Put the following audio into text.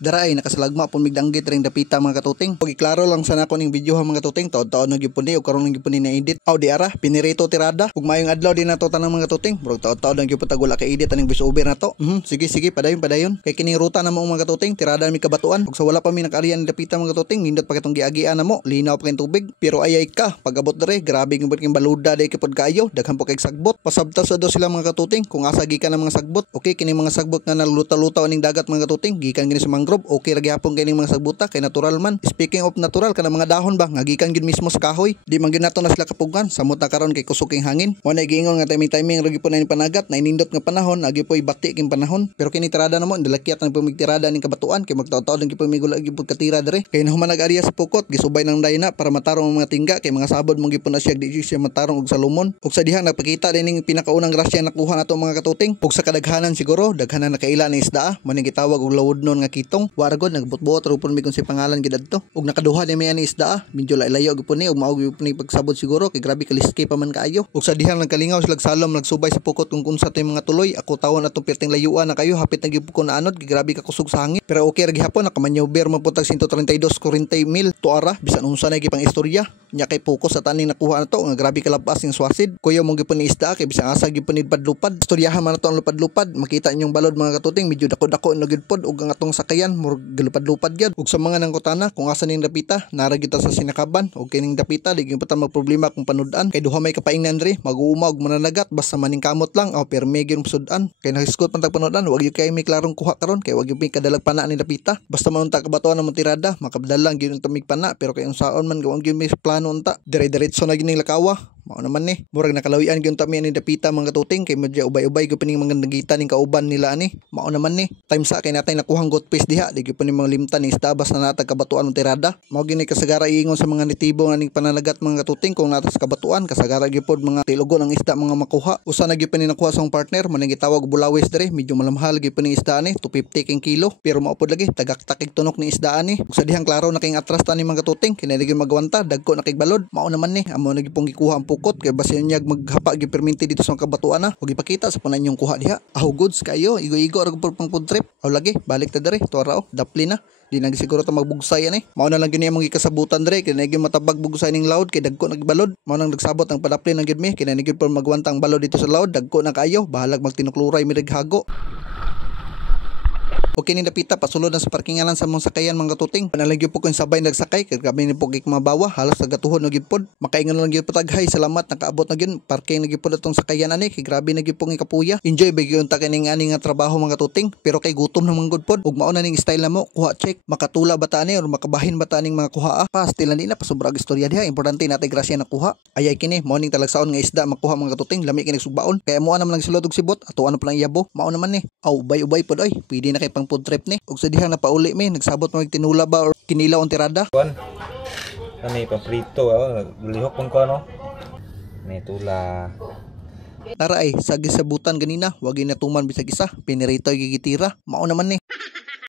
Dara ay nakasalagma pun migdanggit ring dapita mga katuting. Pagiklaro lang sana ko ning video mga katuting, taon-taon na gyud ug karon lang gyud na edit. Aw di ara pinirito tirada. Ug mayong adlaw din nato tanang mga katuting. Bro taon-taon na gyud wala ka edit aning voice over nato. Sige padayon. Kay kining ruta na mo mga katuting, tirada mi kabatuan. Ug sa wala pa mi nakarian dapita mga katuting, nindot pa katong giagian na mo. Linaw pa kay tubig. Pero ayay ka pagabot dere, grabe gyud king baluda day kay pod kaayo. Daghan po kay sagbot. Pasabtas sa do sila mga katuting kung asa gikan ang mga sagbot. Okay kining mga sagbot nga naluta-lutaw ning dagat mga katuting, gikan gini sa mangrove. Okay ra gyapon kay ning mga sagbuta kay natural man. Speaking of natural kana mga dahon ba nga gikan gid mismo sa kahoy. Di man gid nato na sila kapugan samot na karon kay kusuking hangin. Mo na giingon nga timing ra gyud po na panagat na inindot nga panahon agi po'y bati king panahon. Pero kini tirada namo dalakyat na pumigtirada ning kabatuan kay magtaw-taw ning gipumigula gyud katira dere. Kay nahumanag area sa pukot gisubay ng dayna para matarong ang mga tingga kay mga sabod mong gipon na siya di siya matarong og salumon. Ug sa dihang nagpakita din ning pinakaunang grasya nakuha nato mga katuting. Ug sa kadaghanan siguro daghanan nakaila ni isda mo ning gitawag og lawodnon nga kitong. Waragod nagbutbuot rupon mi kun si pangalan gid adto. Ug nakaduha ni may ani isda medyo layo gyud ni ug mao gyud ni pagsabot siguro kay grabe kaliski pa man kaayo. Ug sa dihang nagkalingaw sila salom nagsubay sa pukot kung unsa tay mga tuloy. Ako tawon atong perting layuan na kayo hapit na gyud ko na anod kay grabe ka kusog sa hangin. Pero okay ra gihapon nakamanyober man putag 132 mil tuara bisan unsa na gipang istorya. Nya kay focus sa taning nakuha nato nga grabe kalapas ning swasid. Kuya mo gipon ni isda kay bisan asa gyud panidpad-lupad. Istoryahan man nato ang lupad-lupad. Makita inyong balod mga katuting medyo dako-dako na gyud pod ug ang atong sakayan murag galupad-lupad gyud. Ug sa mga nangkutana kung asa ning dapita nara gyud sa sinakaban ug kining dapita di gyud pa magproblema kung panud-an kay duha may kapaingnan diri mag-uuma ug mananagat basta maning kamot lang aw permi gyud sud-an. Kay nahiskot man tag panud-an wag gyud kay may klarong kuha karon kay wag gyud may kadalag pana ni dapita. Basta manunta kabatuan na tirada makabdalang gyud ang tamig pana pero kay unsaon man gawon gyud may plano unta dire-diretso na gining lakawa. Mao naman ni murag nakalawian gyud tami ni dapita mga katuting kay medyo ubay-ubay gyud pining mga nagita ning kauban nila ani. Mao naman ni time sa kay natay nakuhang goldfish diha di gyud pining mga limtan ni isda basta natag kabatuan ng tirada. Mao gini kasagara iingon sa mga nitibo nga ning pananagat mga katuting kung natas kabatuan kasagara gyud pod mga tilugon ang isda mga makuha. Usa na gyud pining nakuha sa partner man gitawag bulawes dere medyo malamhal gyud pining isda ani 250 king kilo pero mao pod lagi tagak-takig tunok ni isda ani. Ug sa dihang klaro na king atras tani mga katuting kinay gyud magwanta dagko na kay balod. Mao naman ni amo na gyud pong gikuha ang pukot kay basin niya maghapa gi perminti dito sa kabatuan na ug ipakita sa panan yung kuha diha. Aho goods kayo igo-igo ra pang food trip. Aw lagi balik ta dere tuara dapli na. Di na siguro ta magbugsay ani. Mao na lang gyud imong ikasabutan dere kay gyud matabag bugsay ning laod kay dagko nagbalod. Mao nang nagsabot ang padapli ng gyud mi kay gyud pa magwanta ang balod dito sa laod dagko na kayo bahalag magtinukluray mi daghago. Okay ni dapita pasulod na sa parkingalan sa mong sakayan mga katuting. Panalagyo po kung sabay nagsakay kay gabi ni po mabawa halos nagatuhon na gyud pod. Makaingon lang gyud pataghay salamat nakaabot na gyud parking na gyud pod atong sakayan ani kay grabe na gyud po kapuya. Enjoy ba gyud ta kining ani nga trabaho mga katuting pero kay gutom na manggod pod ug mao na ning style na mo kuha check makatula ba ta ani or makabahin ba ta ning mga kuha pas tila ni na pasubra istorya diha importante natay grasya na kuha. Ayay kini morning talagsaon nga isda makuha mga katuting lami kini sugbaon kay amo naman lang sulod og sibot ato ano pa lang yabo mao naman ni. Aw ubay-ubay pod ay pwede na kay pang food trip ni. Ug sa dihang napauli mi nagsabot mo tinula ba or kinilaw ang tirada. Ani pa prito lihok pun ko no. Ni tula. Tara ay sa gisabutan ganina wag ginatuman bisag isa pinirito gigitira mao naman ni.